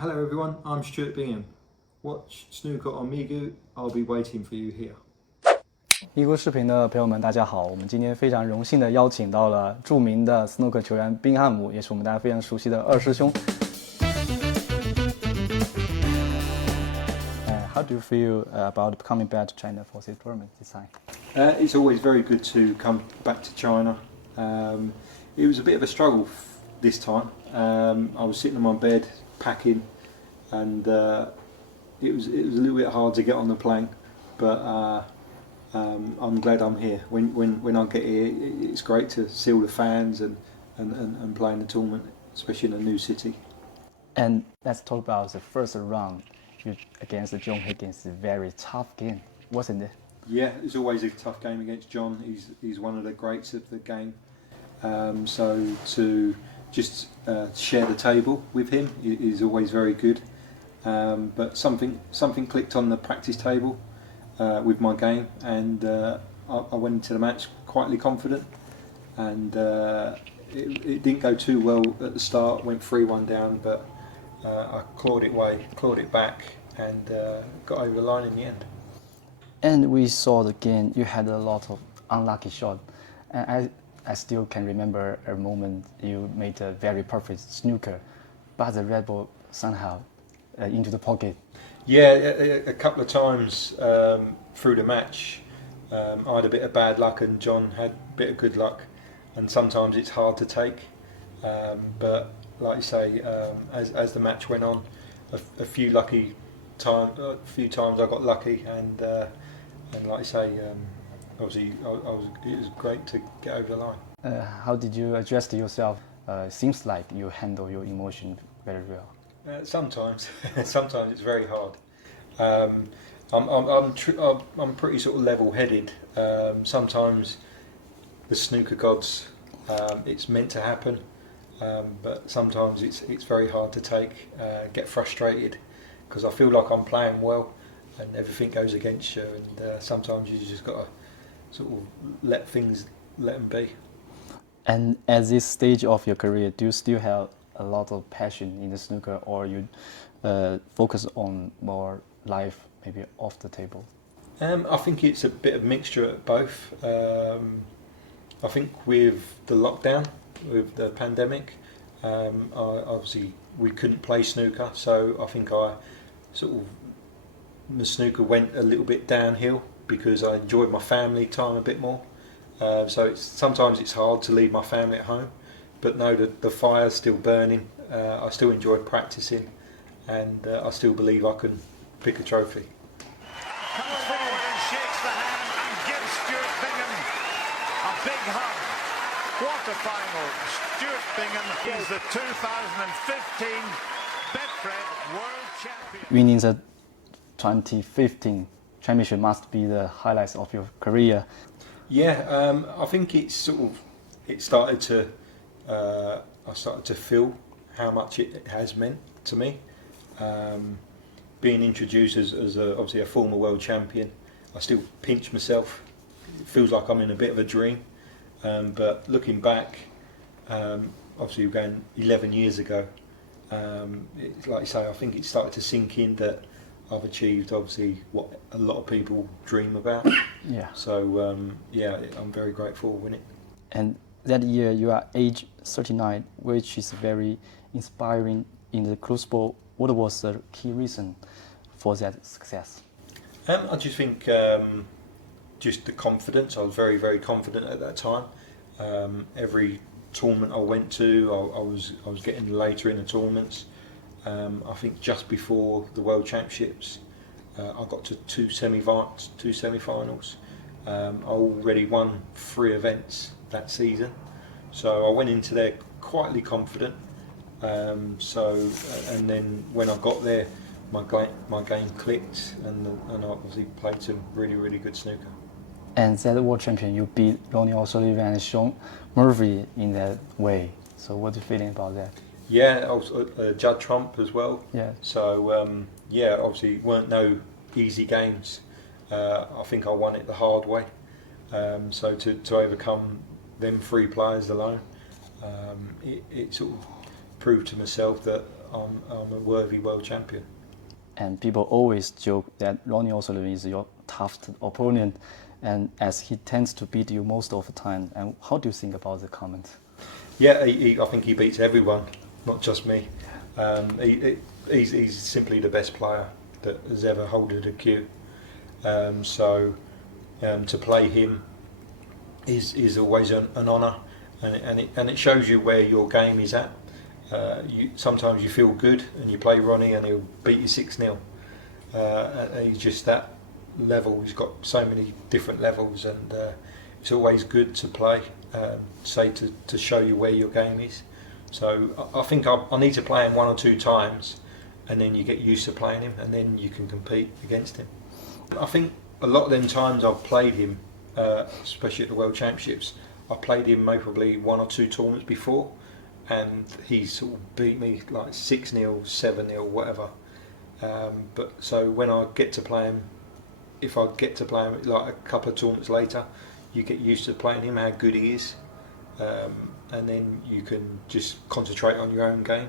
Hello everyone, I'm Stuart Bingham. Watch snooker on Migu. I'll be waiting for you here. 咪咕视频的朋友们，大家好！我们今天非常荣幸的邀请到了著名的斯诺克球员宾汉姆，也是我们大家非常熟悉的二师兄。How do you feel about coming back to China for this tournament this time? It's always very good to come back to China. It was a bit of a struggle this time. I was sitting on my bed packing, and it was a little bit hard to get on the plane, but I'm glad I'm here. When I get here, it's great to see all the fans and play in the tournament, especially in a new city. And let's talk about the first round against John Higgins. A very tough game, wasn't it? Yeah, it's always a tough game against John. He's one of the greats of the game. So to just share the table with him is always very good. But something clicked on the practice table with my game, and I went into the match quietly confident. And it didn't go too well at the start. Went 3-1 down, but I clawed it back, and got over the line in the end. And we saw the game. You had a lot of unlucky shots, and I still can remember a moment you made a very perfect snooker, but the red ball somehow into the pocket. Yeah, a couple of times through the match, I had a bit of bad luck, and John had a bit of good luck, and sometimes it's hard to take. But like you say, as the match went on, a few times I got lucky, and like you say, obviously it was great to get over the line. How did you adjust yourself? Seems like you handle your emotion very well. Sometimes it's very hard. I'm pretty sort of level-headed. Sometimes the snooker gods, it's meant to happen, but sometimes it's very hard to take. Get frustrated because I feel like I'm playing well, and everything goes against you, and sometimes you just got to sort of let them be. And at this stage of your career, do you still have a lot of passion in the snooker, or you focus on more life, maybe off the table? I think it's a bit of mixture of both. I think with the lockdown, with the pandemic, obviously we couldn't play snooker, so I think the snooker went a little bit downhill because I enjoyed my family time a bit more. So sometimes it's hard to leave my family at home, but no, the fire's still burning. I still enjoy practicing, and I still believe I can pick a trophy. Comes forward and shakes the hand and gives Stuart Bingham a big hug. Quarter-final, Stuart Bingham is the 2015 Betfred World Champion. Winning the 2015 championship must be the highlights of your career. Yeah, I think I started to feel how much it has meant to me. Being introduced as obviously a former world champion, I still pinch myself. It feels like I'm in a bit of a dream. But looking back, obviously we're going 11 years ago, like you say, I think it started to sink in that I've achieved obviously what a lot of people dream about. Yeah. So yeah, I'm very grateful for winning. And that year you are age 39, which is very inspiring in the crucible. What was the key reason for that success? I just think just the confidence. I was very, very confident at that time. Every tournament I went to, I was getting later in the tournaments. I think just before the World Championships, I got to two semi-finals. I already won 3 events that season, so I went into there quietly confident. And then when I got there, my game clicked, and I obviously played some really, really good snooker. And that world champion, you beat Ronnie O'Sullivan and Sean Murphy in that way. So what are you feeling about that? Yeah, I was Judd Trump as well. Yeah. So yeah, obviously weren't no easy games. I think I won it the hard way. So to overcome them 3 players alone, it sort of proved to myself that I'm a worthy world champion. And people always joke that Ronnie O'Sullivan is your toughest opponent, and as he tends to beat you most of the time. And how do you think about the comment? Yeah, I think he beats everyone, not just me. He's simply the best player that has ever holded a cue. To play him is always an honour, and it shows you where your game is at. Sometimes you feel good and you play Ronnie and he'll beat you 6-0. He's just that level. He's got so many different levels, and it's always good to play, to show you where your game is. So I think I need to play him 1 or 2 times, and then you get used to playing him, and then you can compete against him. I think a lot of them times I've played him, especially at the World Championships, I played him probably 1 or 2 tournaments before, and he sort of beat me like 6-0, 7-0, whatever. But so when I get to play him, if I get to play him like a couple of tournaments later, you get used to playing him, how good he is, and then you can just concentrate on your own game.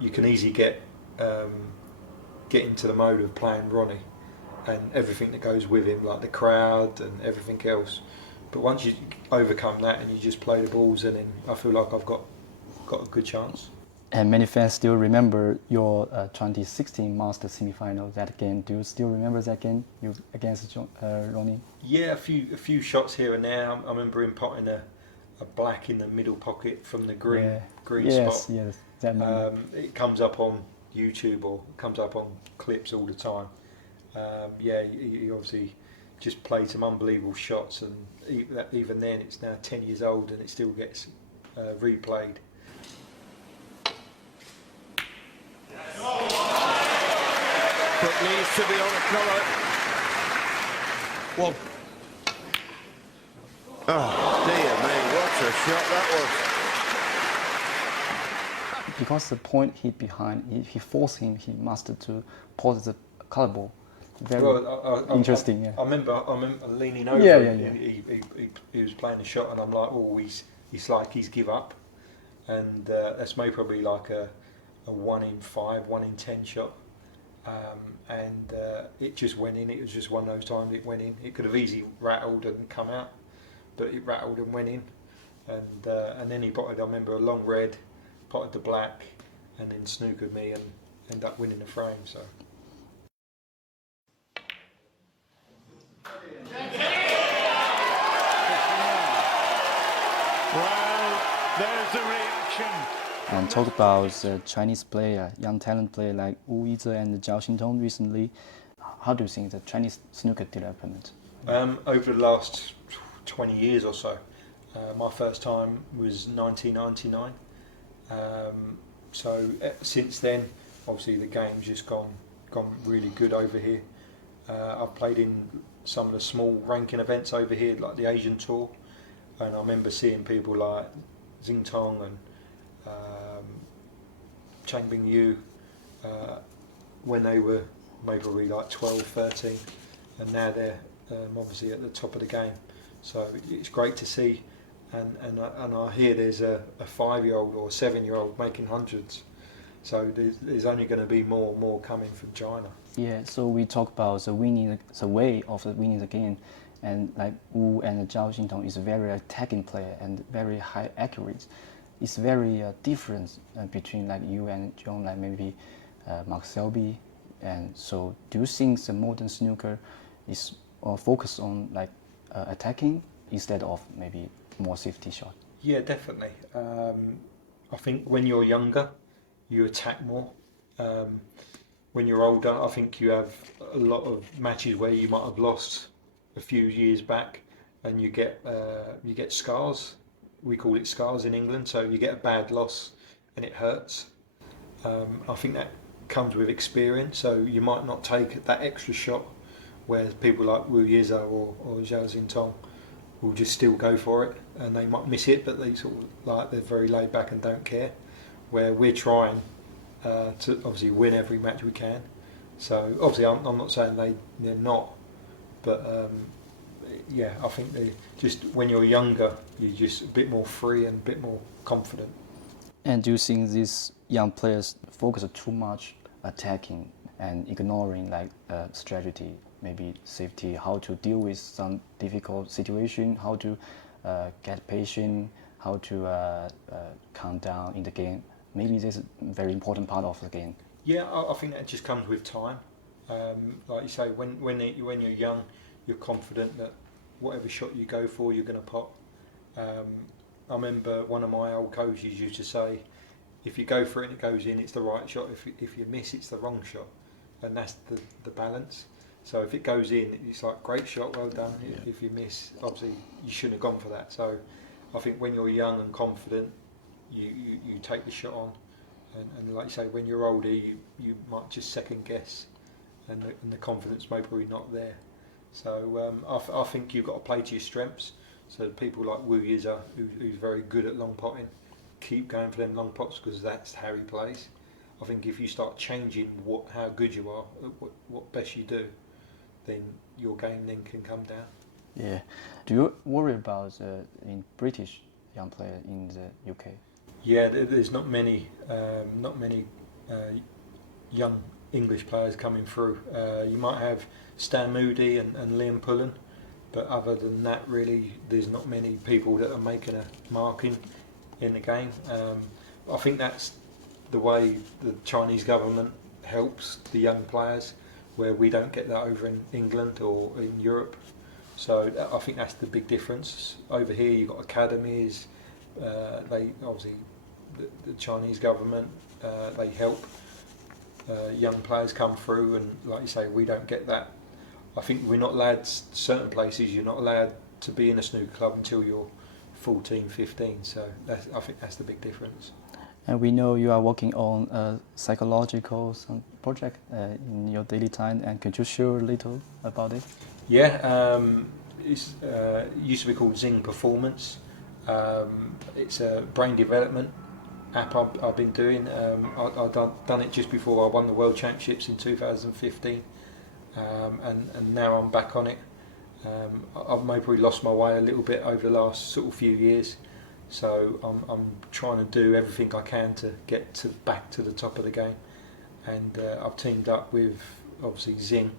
You can easily get into the mode of playing Ronnie and everything that goes with him, like the crowd and everything else. But once you overcome that and you just play the balls, and then I feel like I've got a good chance. And many fans still remember your 2016 Masters semi-final, that game. Do you still remember that game against Ronnie? Yeah, a few shots here and there. I remember him potting a black in the middle pocket from the green spot. Yes, that moment. It comes up on YouTube or comes up on clips all the time. He obviously just played some unbelievable shots, and even then, it's now 10 years old and it still gets replayed. But needs to be on the colour. One. Oh, dear me, what a shot that was. Because the point hit behind, if he forced him, he must to pause the color ball. Very interesting. I remember leaning over. He was playing a shot, and I'm like, oh, he's like he's give up, and that's maybe probably like a 1 in 5, 1 in 10 shot, and it just went in. It was just one of those times it went in. It could have easily rattled and come out, but it rattled and went in, and then he potted. I remember a long red, potted the black, and then snookered me and ended up winning the frame. So. Well, there's the reaction. And talk about the Chinese player, young talent player like Wu Yize and Zhao Xintong recently. How do you think the Chinese snooker development? Over the last 20 years or so. My first time was 1999. Since then, obviously the game's just gone really good over here. I've played in some of the small ranking events over here, like the Asian Tour, and I remember seeing people like Xintong and Chang Bingyu when they were maybe like 12, 13, and now they're obviously at the top of the game. So it's great to see, and I hear there's a 5-year-old or a 7-year-old making hundreds. So there's only going to be more coming from China. Yeah, so we talk about the way of winning the game, and like Wu and Zhao Xintong is a very attacking player and very high accurate. It's very different between like you and John, like maybe Mark Selby. And so, do you think the modern snooker is focused on like attacking instead of maybe more safety shot? Yeah, definitely. I think when you're younger, you attack more. When you're older, I think you have a lot of matches where you might have lost a few years back, and you get scars. We call it scars in England. So you get a bad loss, and it hurts. I think that comes with experience. So you might not take that extra shot, where people like Wu Yize or Zhao Xintong will just still go for it, and they might miss it, but they sort of like they're very laid back and don't care. Where we're trying to obviously win every match we can. So obviously I'm not saying they're not, but yeah, I think they just when you're younger, you're just a bit more free and a bit more confident. And do you think these young players focus too much attacking and ignoring like strategy, maybe safety, how to deal with some difficult situation, how to get patient, how to calm down in the game? Maybe this is a very important part of the game. Yeah, I think that just comes with time. Like you say, when you're young, you're confident that whatever shot you go for, you're going to pop. I remember one of my old coaches used to say, if you go for it and it goes in, it's the right shot. If you miss, it's the wrong shot. And that's the balance. So if it goes in, it's like, great shot, well done. Yeah. If you miss, obviously you shouldn't have gone for that. So I think when you're young and confident, you take the shot on. And like you say, when you're older, you might just second guess, and the confidence may probably not there. So I think you've got to play to your strengths. So people like Wu Yiza, who's very good at long potting, keep going for them long pots because that's how he plays. I think if you start changing how good you are, what best you do, then your game then can come down. Yeah. Do you worry about in British young player in the UK? Yeah, there's not many young English players coming through. You might have Stan Moody and Liam Pullen, but other than that, really, there's not many people that are making a mark in the game. I think that's the way the Chinese government helps the young players, where we don't get that over in England or in Europe. So I think that's the big difference. Over here, you've got academies. They obviously, the Chinese government, they help young players come through, and like you say, we don't get that. I think we're not allowed, certain places you're not allowed to be in a snooker club until you're 14, 15, so I think that's the big difference. And we know you are working on a psychological project in your daily time, and could you share a little about it? Yeah, it used to be called Zing Performance. It's a brain development app I've been doing. I've done it just before I won the World Championships in 2015, and now I'm back on it. I've maybe lost my way a little bit over the last sort of few years, so I'm trying to do everything I can to get back to the top of the game, and I've teamed up with obviously Zing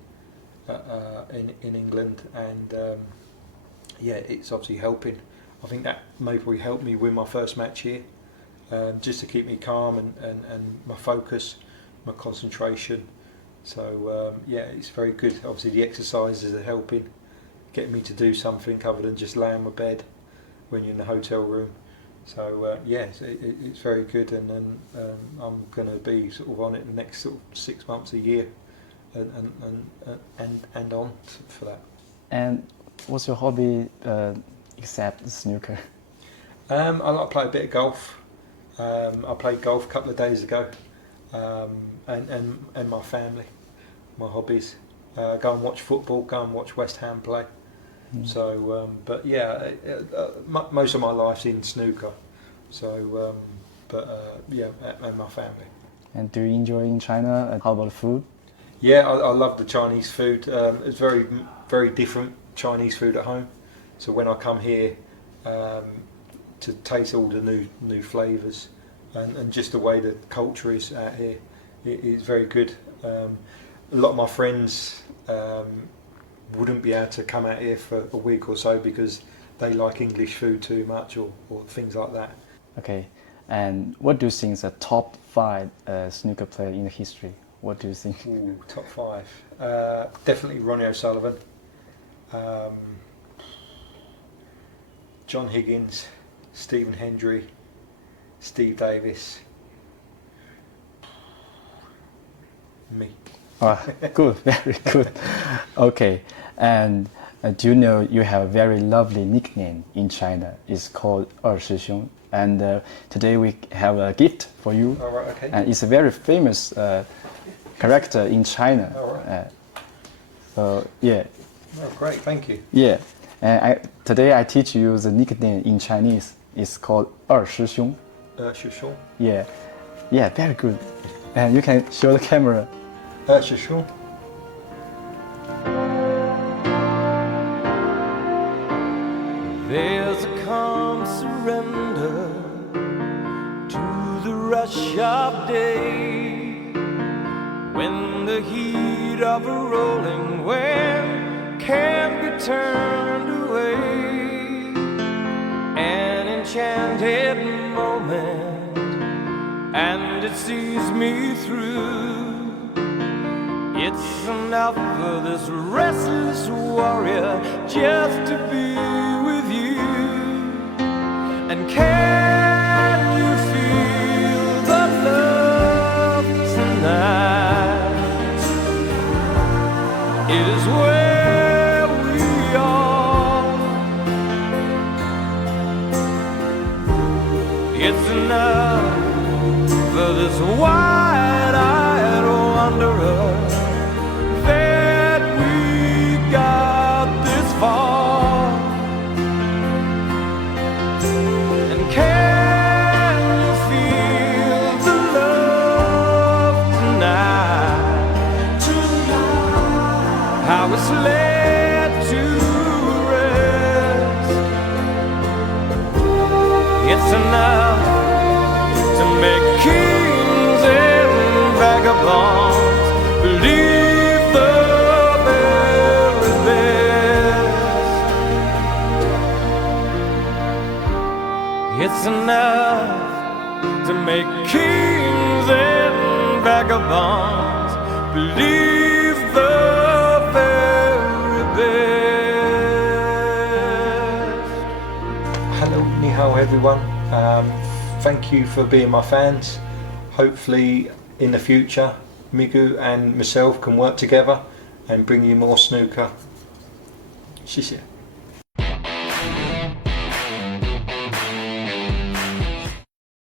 in England, and yeah, it's obviously helping. I think that maybe helped me win my first match here, just to keep me calm and my focus, my concentration. So yeah, it's very good. Obviously the exercises are helping, getting me to do something other than just lay on my bed when you're in the hotel room. So yeah, it's very good, and then I'm going to be sort of on it the next sort of 6 months, a year, and on for that. And what's your hobby except snooker? I like to play a bit of golf. I played golf a couple of days ago, and my family, my hobbies. Go and watch football, go and watch West Ham play. So, but yeah, most of my life's in snooker. So, yeah, and my family. And do you enjoy in China? And how about food? Yeah, I love the Chinese food. It's very, very different Chinese food at home. So when I come here to taste all the new flavours and just the way the culture is out here, it's very good. A lot of my friends wouldn't be able to come out here for a week or so because they like English food too much or things like that. Okay, and what do you think is the top 5 snooker player in the history? What do you think? Ooh, top 5. Definitely Ronnie O'Sullivan, John Higgins, Stephen Hendry, Steve Davis, me. Oh, good, very good. Okay, and do you know you have a very lovely nickname in China? It's called 二师兄. And today we have a gift for you. All right, okay. And it's a very famous character in China. All right. So yeah. Oh, great, thank you. Yeah, and today I teach you the nickname in Chinese. It's called 二师兄. 二师兄. Yeah, yeah, very good. And you can show the camera. 二师兄. There's a calm surrender to a sharp day, when the heat of a rolling wind can't be turned away. An enchanted moment, and it sees me through. It's enough for this restless warrior just to be with you. And can you feel the love tonight? It is where we are. It's enough for this wide-eyed wanderer that we got this far. And can you feel the love tonight? How it's laid to rest. It's enough to make kings and vagabonds believe the very best. It's enough to make kings and vagabonds believe the very best. Hello, ni hao everyone. Thank you for being my fans. Hopefully in the future Migu and myself can work together and bring you more snooker. 谢谢。